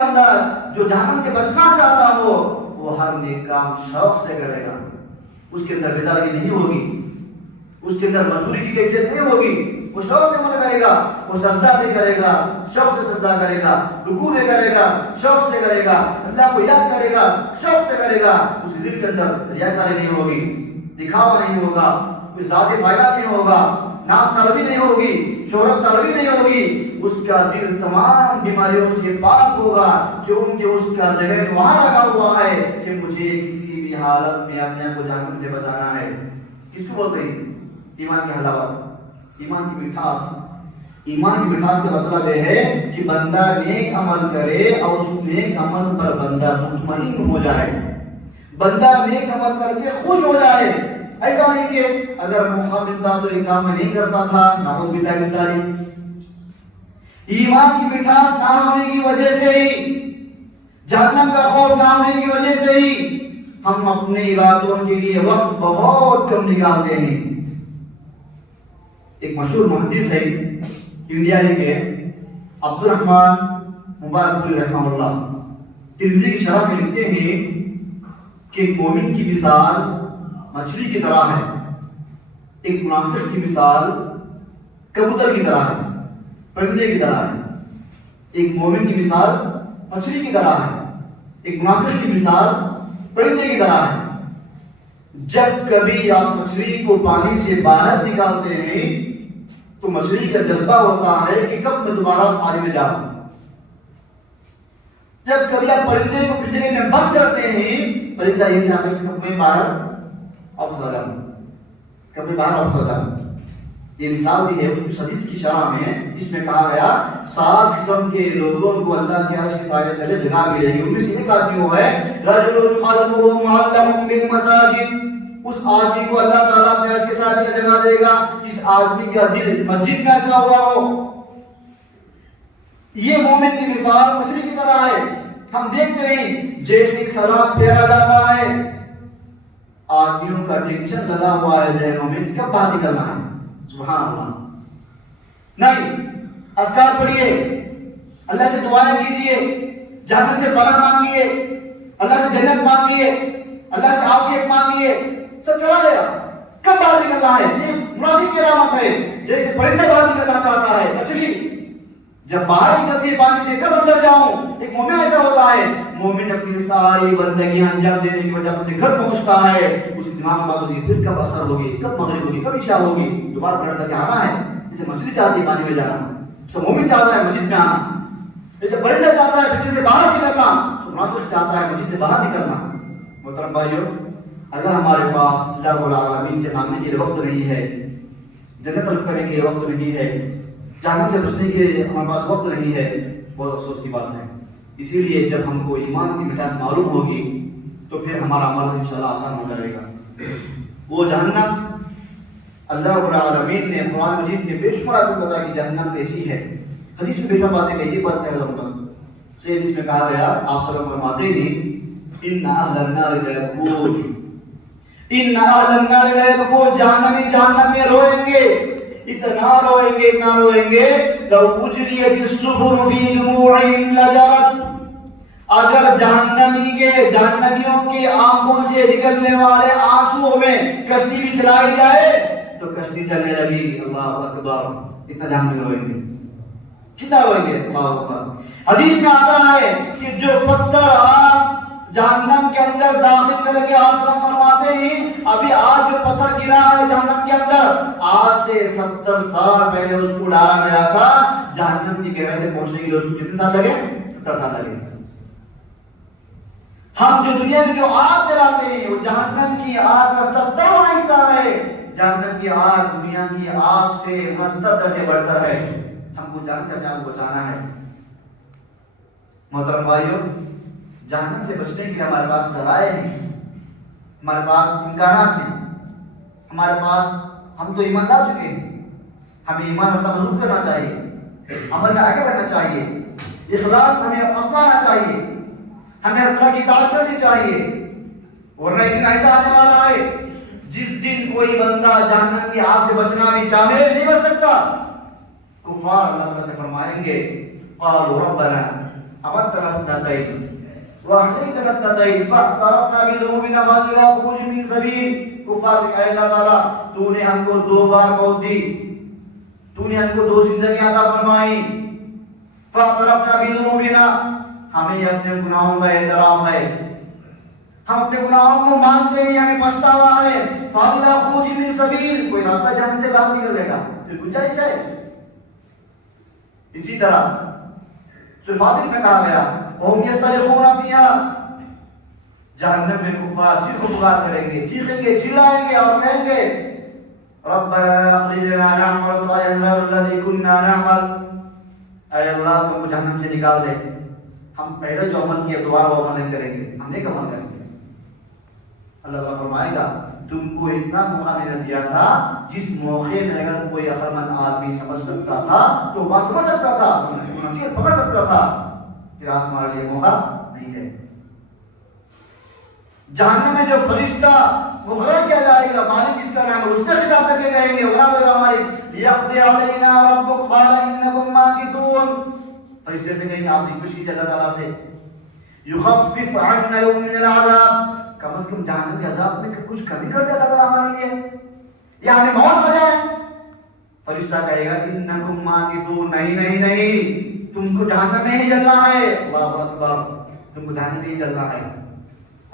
بندہ جو جہنم سے بچنا چاہتا ہو وہ ہر نیک کام شوق سے کرے گا، اس کے اندر بیزاری نہیں ہوگی، اس کے اندر مزدوری کی کیفیت نہیں ہوگی، وہ شوق سے عمل کرے گا، وہ سجدہ بھی کرے گا، شوق سے سجدہ کرے گا، رکوع بھی کرے گا، شوق سے کرے گا، اللہ کو یاد کرے گا، شوق سے کرے گا، اس کے دل کے اندر ریاکاری نہیں ہوگی، دکھاوا نہیں ہوگا، کوئی ذاتی فائدہ نہیں ہوگا، نام طلبی نہیں ہوگی، شہرت طلبی نہیں ہوگی، اس کا دل تمام بیماریوں سے پاک ہوگا، کیونکہ اس کا ذہن وہاں لگا ہوا ہے کہ مجھے کسی بھی حالت میں اپنے آپ کو جہنم سے بچانا ہے۔ کس کو بولتے ہیں؟ ایمان کی حلاوت، ایمان کی مٹھاس۔ ایمان کی مٹھاس کا مطلب یہ ہے کہ بندہ نیک عمل کرے اور اس نیک عمل پر بندہ مطمئن ہو جائے، بندہ نیک عمل کر کے خوش ہو جائے۔ ایسا نہیں کہ اگر موقع ملتا تو یہ کام میں نہیں کرتا تھا، نعوذ باللہ من ذالک۔ ایمان کی مٹھاس نہ ہونے کی وجہ سے ہی، جہنم کا خوف نہ ہونے کی وجہ سے ہی ہم اپنے عبادتوں کے لیے وقت بہت کم نکالتے ہیں۔ ایک مشہور محدث ہے انڈیا ہی کے، عبد الرحمن مبارک پوری رحمہ اللہ، ترمذی کی شرح میں لکھتے ہیں کہ ایک مومن کی مثال مچھلی کی طرح ہے، ایک منافق کی مثال کبوتر کی طرح ہے، پرندے کی طرح ہے۔ ایک مومن کی مثال مچھلی کی طرح ہے، ایک منافق کی مثال پرندے کی طرح ہے۔ جب کبھی آپ مچھلی کو پانی سے باہر نکالتے ہیں تو مچھلی کا جذبہ ہوتا ہے کہ کب میں دوبارہ پانی میں جاؤں۔ جب کبھی آپ پرندے کو پنجرے میں بند کرتے ہیں، پرندہ یہ چاہتا ہے کہ کب میں باہر آؤٹ جاؤں، کب میں باہر آؤٹ جاؤں۔ یہ مثال دی ہے اس حدیث کی شرح میں، جس میں کہا گیا 7 قسم کے لوگوں کو اللہ کے عرش کی سایہ تلے جگہ ملے گی۔ ان میں سے ایک آدمی وہ ہے رجل قلبه معلق بالمساجد، اس آدمی کو اللہ تعالیٰ اپنے عرش کے سایہ تلے جگہ دے گا اس آدمی کا دل مسجد میں اٹکا ہوا ہو۔ یہ مومن کی مثال مچھلی کی طرح ہے۔ ہم دیکھتے ہیں جیسے سلام پھیرا جاتا ہے، آدمیوں کا ٹینشن لگا ہوا ہے ذہنوں میں کہ کب باہر نکلنا ہے۔ سبحان اللہ، نہیں، اذکار پڑھیے، اللہ سے دعائیں کیجیے، جہنم سے پناہ مانگیے، اللہ سے جنت مانگیے، اللہ سے عافیت مانگیے، سب چلا گیا۔ کب باہر نکلنا ہے؟ یہ منافق کی علامت ہے۔ جیسے پرندہ باہر نکلنا چاہتا ہے، مچھلی جب باہر نکلتی ہے پانی سے کب اندر جاؤں، ایک مومن ایسا ہوتا ہے، مومن اپنی ساری بندگیاں انجام دینے کے بعد جب اپنے گھر پہنچتا ہے اس دماغ میں بات ہوتی ہے پھر کب عصر ہوگی، کب مغرب ہوگی، کب عشاء ہوگی، دوبارہ پلٹ کر کے آنا ہے۔ جیسے مچھلی چاہتی ہے پانی میں جانا، تو مومن چاہتا ہے مسجد میں آنا۔ جیسے پرندہ چاہتا ہے مسجد سے باہر نکلنا، تو منافق چاہتا ہے مسجد سے باہر نکلنا۔ محترم بھائیو، اگر ہمارے پاس اللہ رب العالمین سے مانگنے کے لیے وقت نہیں ہے، جنت طلب کرنے کے لیے وقت نہیں ہے، جہنم سے بچنے کے لیے ہمارے پاس وقت نہیں ہے، بہت افسوس کی بات ہے۔ اسی لیے جب ہم کو ایمان کی مٹھاس معلوم ہوگی تو پھر ہمارا عمل انشاءاللہ آسان ہو جائے گا۔ وہ جہنم اللہ رب العالمین نے قرآن مجید میں بے شمار آپ کو بتا کہ جہنم کیسی ہے۔ حدیث میں بے شمار باتیں کہی، یہ بات کہہ رہا ہوں بس سے حدیث میں کہا گیا، آپ صلی اللہ علیہ وسلم فرماتے ہیں ان اہل النار لیبکون، ان اہل النار لیبکون، جہنم میں روئیں گے، اتنا روئیں گے، اتنا روئیں گے، لو اجریت السفن فی دموعہم لجرت، اگر جہنمیوں کے آنکھوں سے نکلنے والے آنسو میں کشتی بھی چلائی جائے تو کشتی چلنے لگی۔ اللہ اکبر، اتنا جہنمی روئیں گے، کتنا روئیں گے، اللہ اکبر۔ حدیث میں آتا ہے کہ جو پتھر آپ جہنم کے اندر داخل کر کے آپ فرماتے ہیں ابھی آج جو پتھر گرا ہے جہنم کے اندر، آج سے 70 سال پہلے اس کو ڈالا گیا تھا، جہنم کی گہرائی تک پہنچنے کے لیے اس کو کتنے سال لگے؟ 70 سال لگے۔ ہم جو دنیا میں جو آگ جلاتے ہیں وہ جہنم کی آگ کا 70واں حصہ ہے۔ جہنم کی آگ دنیا کی آگ سے 69 درجے بڑھ کر ہے۔ ہم کو جان سے اپنے آپ کو بچانا ہے۔ محترم بھائیو، جہنم سے بچنے کے لیے ہمارے پاس ذرائع ہیں، ہمارے پاس امکانات ہیں، ہمارے پاس، ہم تو ایمان لا چکے ہیں، ہمیں ایمان اپنا مضبوط کرنا چاہیے، عمل میں آگے بڑھنا چاہیے، اخلاص ہمیں اپنانا چاہیے، ہمیں اللہ کی اطاعت کرنی چاہیے، ورنہ ایک دن ایسا آنے والا ہے جس دن کوئی بندہ جہنم کی آگ سے بچنا بھی چاہے نہیں بچ سکتا۔ کفار اللہ تعالیٰ سے فرمائیں گے قالوا ربنا أمرتنا اثنتين وأحييتنا اثنتين فاعترفنا بذنوبنا فهل إلى خروج من سبيل. کفار نے کہا اللہ تعالیٰ تو نے ہم کو 2 بار موت دی, تو نے ہم کو 2 زندگیاں عطا فرمائی. فاعترفنا بذنوبنا, ہمیں اپنے گناہوں کا اعتراف ہے, ہم اپنے گناہوں کو مانتے ہیں, ہمیں پچھتاوا ہے. فهل إلى خروج من سبيل, کوئی راستہ جہنم سے باہر نکلنے کا پھر گنجائش ہے. اسی طرح سورہ فاطر میں کہا گیا وهم يصطرخون فيها, جہنم میں کفار چیخ و پکار کریں گے, چیخیں گے, چلائیں گے اور کہیں گے ربنا اخرجنا نعمل صالحا غير الذي كنا نعمل, اے اللہ تم کو جہنم سے نکال دے, ہم پہلے جو عمل کیا دوبارہ وہ عمل نہیں کریں گے, ہم نیک عمل کریں گے. اللہ تعالیٰ فرمائے گا تم کو اتنا موقع میں نے دیا تھا جس موقع میں اگر کوئی عقلمند آدمی سمجھ سکتا تھا تو وہ سمجھ سکتا تھا, نصیحت پکڑ سکتا تھا. پھر آج تمہارے لیے موقع نہیں ہے. جہنم میں جو فرشتہ مقرر کیا جائے گا مالک اس کا نام, اس سے خطاب کر کے کہیں گے وَنَادَوْا مالک لِيَقْضِيَ عَلَيْنَا رَبُّكَ قَالَ إِنَّكُمْ مَاكِثُونَ. فرشتے سے کہیں گے آپ نے کچھ کیجیے اللہ تعالیٰ سے يُخَفِّفْ عَنَّا يَوْمٍ مِّنَ الْعَذَابِ, کم از کم جہنم کے عذاب میں کچھ کمی کر دے اللہ تعالیٰ ہمارے لیے, یا ہمیں موت آ جائے. فرشتہ کہے گا إِنَّكُمْ مَاكِثُونَ, نہیں نہیں نہیں, تم کو جہنم میں ہی جلنا ہے. اللہ اکبر, تم کو جہنم میں ہی جلنا ہے.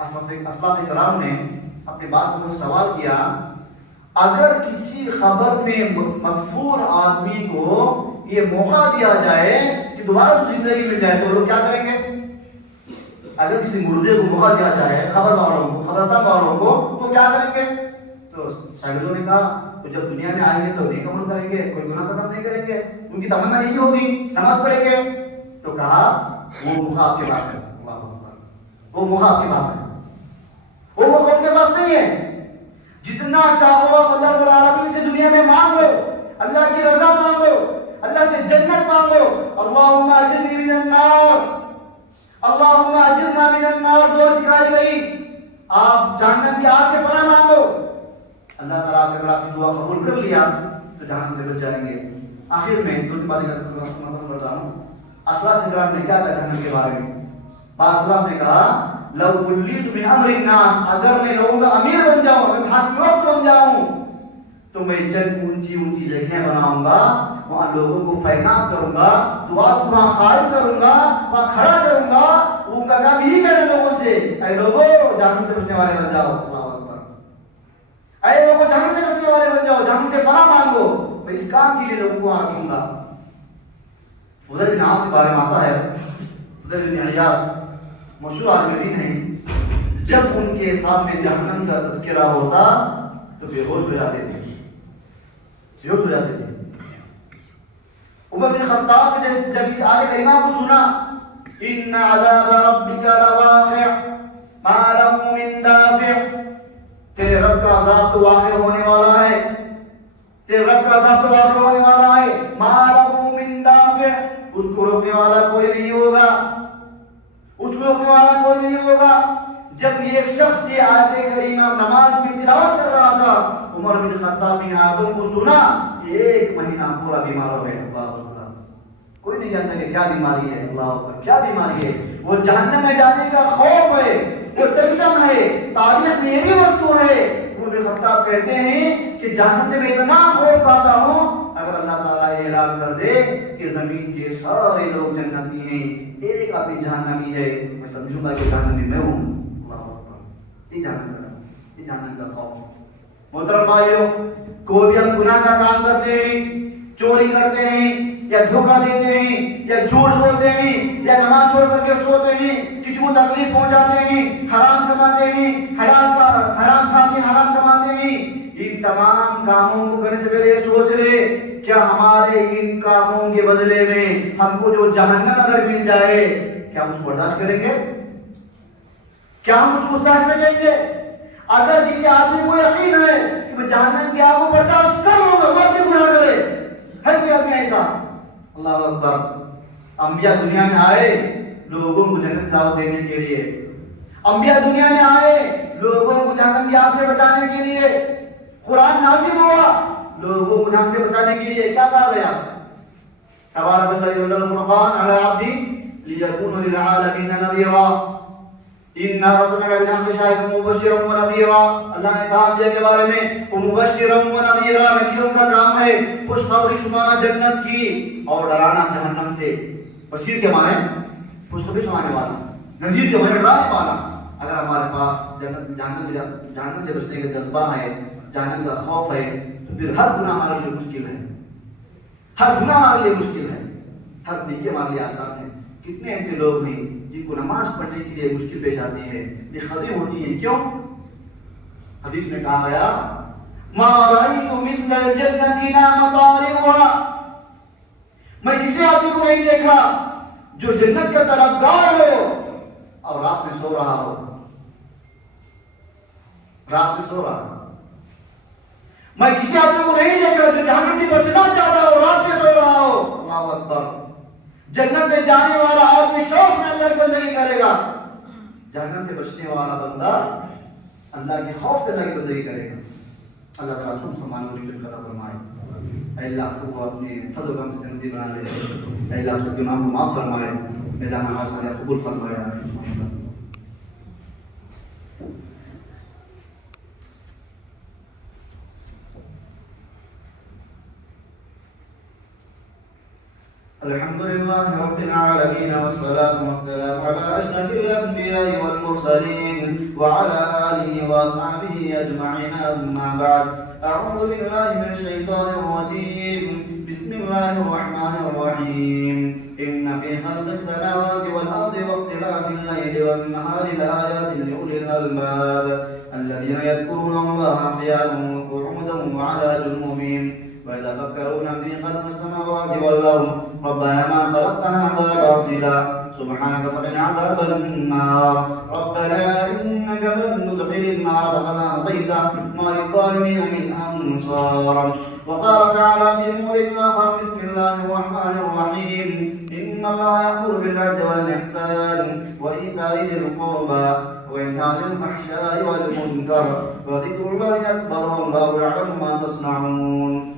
اسلاف کرام نے اپنے بات کو سوال کیا اگر کسی خبر میں مدفون آدمی کو یہ موقع دیا جائے کہ دوبارہ زندگی مل جائے تو لوگ کیا کریں گے؟ اگر کسی مردے کو موقع دیا جائے خبر والوں کو, خبرستان والوں کو, تو کیا کریں گے؟ تو شاگردوں نے کہا تو جب دنیا میں آئیں گے تو نیک عمل کریں گے, کوئی گناہ ختم نہیں کریں گے, ان کی تمنا یہی ہوگی نماز پڑھیں گے. تو کہا وہ موقع آپ کے پاس ہے, وہ موقع آپ کے پاس ہے, وہ موقع ان کے پاس نہیں ہے. جتنا چاہو اللہ رب العالمین سے دنیا میں مانگو, اللہ کی رضا مانگو, اللہ سے جنت مانگو. اللہم اجرنی من النار, اللہم اجرنا من النار دعا سکھائی گئی. آپ جہنم کی آگ سے پناہ مانگو, اللہ تعالیٰ اگر آپ کی دعا قبول کر لیا تو جہنم سے بچ جائیں گے. آخر میں دو کی باتیں کرتا ہوں. اسلاف کرام نے کیا کہا جہنم کے بارے میں؟ بعض اسلاف نے کہا لو ولیت من امر الناس, اگر میں لوگوں کا امیر بن جاؤں, اگر حاکم وقت بن جاؤں تو میں چند اونچی اونچی جگہیں بناؤں گا, وہاں لوگوں کو فیضان کروں گا, دعا کو وہاں قائم کروں گا, وہاں کھڑا کروں گا, ان کا کام یہی کرے لوگوں سے اے لوگوں جہنم سے بچنے والے بن جاؤ. اللہ اکبر, اے لوگوں جہنم سے بچنے والے بن جاؤ, جہنم سے پناہ مانگو. میں اس کام کے لیے لوگوں کو آگوں گا. فضیل بن عیاض کے بارے میں آتا ہے, فضیل بن عیاض مشہور عالم دین ہیں, جب ان کے سامنے جہنم کا تذکرہ ہوتا تو بے ہوش ہو جاتے تھے, بے ہوش ہو جاتے تھے. عمر بن خطاب نے جب اس آیت کریمہ کو سنا ان عذاب ربک لواقع ما له من دافع, تیرے رب کا عذاب تو واقع ہونے والا ہے, تیرے رب کا عذاب تو واقع ہونے والا ہے. ما له من دافع, اس کو روکنے والا کوئی نہیں ہوگا, اس کو روکنے والا کوئی نہیں ہوگا. جب ایک شخص یہ آیت کریمہ نماز میں تلاوت کر رہا تھا, عمر بن خطاب نے آیتوں کو سنا, 1 مہینہ پورا بیمار ہو گئے. اللہ اکبر, کوئی نہیں جانتا کہ کیا بیماری ہے. اللہ اکبر, کیا بیماری ہے؟ وہ جہنم میں جانے کا خوف ہے, وہ ٹینشن ہے, تاریخ میں یہ بھی مذکور ہے. عمر بن خطاب کہتے ہیں کہ جہنم سے میں اتنا خوف کھاتا ہوں اگر اللہ تعالیٰ یہ اعلان کر دے کہ زمین کے سارے لوگ جنتی ہیں, ایک آدمی جہنمی ہے, میں سمجھوں گا کہ جہنمی میں ہوں. اللہ اکبر, یہ جہنم کا خوف. محترم بھائیو, کوئی بھی ہم گناہ کا کام کرتے ہیں, چوری کرتے ہیں یا دھوکہ دیتے ہیں یا جھوٹ بولتے ہیں یا نماز چھوڑ کر کے سوتے ہیں, کسی کو تکلیف پہنچاتے ہیں, حرام کماتے ہیں, حرام کھاتے ہیں, حرام کماتے ہیں, ان تمام کاموں کو کرنے سے پہلے سوچ لے کیا ہمارے ان کاموں کے بدلے میں ہم کو جو جہنم اگر مل جائے کیا ہم اس کو برداشت کریں گے؟ کیا ہم اس کو سہ سکیں گے؟ اگر کسی آدمی کو یقین ہے کہ میں جہنم کی آگ کو برداشت کر لوں گا, وہ بھی گناہ کرے, ہر کوئی آدمی ایسا. اللہ اکبر, انبیاء دنیا میں آئے لوگوں کو جنت دعوت دینے کے لیے, انبیاء دنیا میں آئے لوگوں کو جہنم کی آگ سے بچانے کے لیے, قرآن نازل ہوا لوگوں کو جہنم سے بچانے کے لیے. کیا کہا گیا؟ تبارک الذی نزل الفرقان علی عبدہ لِيَكُونَ لِلْعَالَمِينَ نَذِيرًا إِنَّا أَرْسَلْنَاكَ بِالْحَقِّ شَاهِدًا وَمُبَشِّرًا وَنَذِيرًا. اللہ نے کہا دیا کے بارے میں وَمُبَشِّرًا وَنَذِيرًا، نبیوں کا کام ہے خوشخبری سنانا جنت کی اور ڈرانا جہنم سے. بشیر کے معنی خوشخبری سنانے والا، نذیر کے معنی ڈرانے والا. اگر ہمارے پاس جہنم سے بچنے کا جذبہ ہے، جہنم کا خوف ہے، تو پھر ہر گناہ ہمارے لیے مشکل ہے، ہر گناہ ہمارے لیے مشکل ہے، ہر نیکی ہمارے لیے آسان ہے. کتنے ایسے لوگ ہیں جن کو نماز پڑھنے کے لیے مشکل پیش آتی ہے، دقتیں ہوتی ہیں. کیوں؟ حدیث میں کہا گیا ما رأيت مثل الجنة نام طالبها، میں کسی آدمی کو نہیں دیکھا جو جنت کا طلبگار ہو اور رات میں سو رہا ہو. رات میں سو رہا ہو. میں کسی آدمی کو نہیں دیکھا جو جہنم سے بچنا چاہتا ہو، رات میں سو رہا ہو. اللہ اکبر. جنت میں جانے والا آدمی شوق میں اللہ کی بندگی کرے گا، جہنم سے بچنے والا بندہ اللہ کے خوف سے اللہ کی بندگی کرے گا. اللہ تعالیٰ سب سامان کو رجوع عطا فرمائے. اے اللہ کو اپنے فضل و کرم سے جنتی بنا لے. اے اللہ سب گناہوں کو معاف فرمائے. اے اللہ ہمارا سارا قبول فرمائے. الحمد لله رب العالمين والصلاة والسلام على أشرف الأنبياء والمرسلين وعلى آله وأصحابه أجمعين. أما بعد، أعوذ بالله من الشيطان الرجيم. بسم الله الرحمن الرحيم. إن في خلق السماوات والأرض واختلاف الليل والنهار لآيات لأولي الألباب الذين يذكرون الله قياما وقعودا وعلى جنوبهم ويتفكرون في خلق السماوات والأرض ربنا ما خلقت هذا باطلا سبحانك فقنا عذاب النار. ربنا إنك من تدخل النار فقد أخزيته ما للظالمين من أنصار. وقال تعالى في موضع آخر بسم الله الرحمن الرحيم. إن الله يأمر بالعدل والإحسان وإيتاء ذي القربى وينهى عن الفحشاء والمنكر ولذكر الله أكبر والله يعلم ما تصنعون.